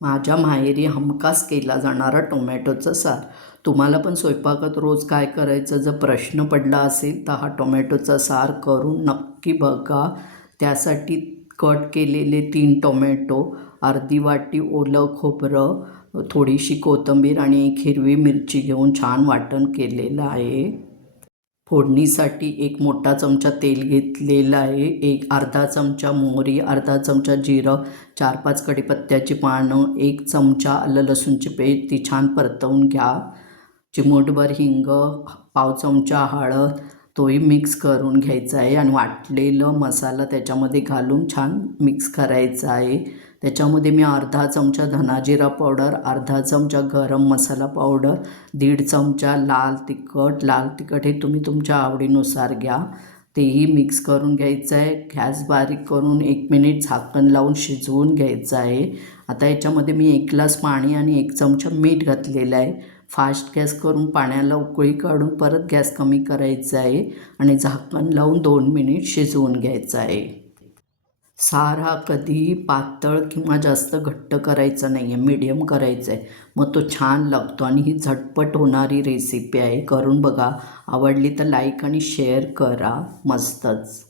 माझ्या माहेरी हमखास केला जाणारा टोमॅटोचा सार. तुम्हाला पण स्वयंपाकात रोज काय करायचं जर प्रश्न पडला असेल तर हा टोमॅटोचा सार करून नक्की बघा. त्यासाठी कट केलेले 3 टोमॅटो, अर्धी वाटी ओलं खोबरं, थोडीशी कोथिंबीर आणि 1 हिरवी मिरची घेऊन छान वाटण केलेलं आहे. फोडणीसाठी 1 मोठा चमचा तेल घेतलेला आहे, अर्धा चमचा मोहरी, अर्धा चमचा जिरं, 4-5 कढीपत्त्याची पानं, 1 चमचा आलं लसूणची पेस्ट ती छान परतवून घ्या. चिमूटभर हिंग, पाव चमचा हळद, तोही मिक्स करून घ्यायचा आहे आणि वाटलेलं मसाला त्याच्यामध्ये घालून छान मिक्स करायचा आहे. त्याच्यामध्ये मी अर्धा चमचा धनाजिरा पावडर, अर्धा चमचा गरम मसाला पावडर, 1.5 चमचा लाल तिखट हे तुम्ही तुमच्या आवडीनुसार घ्या. तेही मिक्स करून घ्यायचं आहे. गॅस बारीक करून 1 मिनिट झाकण लावून शिजवून घ्यायचं आहे. आता याच्यामध्ये मी 1 ग्लास पाणी आणि 1 चमचा मीठ घातलेलं आहे. फास्ट गॅस करून पाण्याला उकळी काढून परत गॅस कमी करायचा आहे आणि झाकण लावून 2 मिनिट शिजवून घ्यायचं आहे. सार हा कधीही पातळ किंवा जास्त घट्ट करायचा नाही आहे, मीडियम करायचा आहे. मग तो छान लागतो आणि ही झटपट होणारी रेसिपी आहे. करून बघा. आवडली तर लाईक आणि शेअर करा. मस्तच.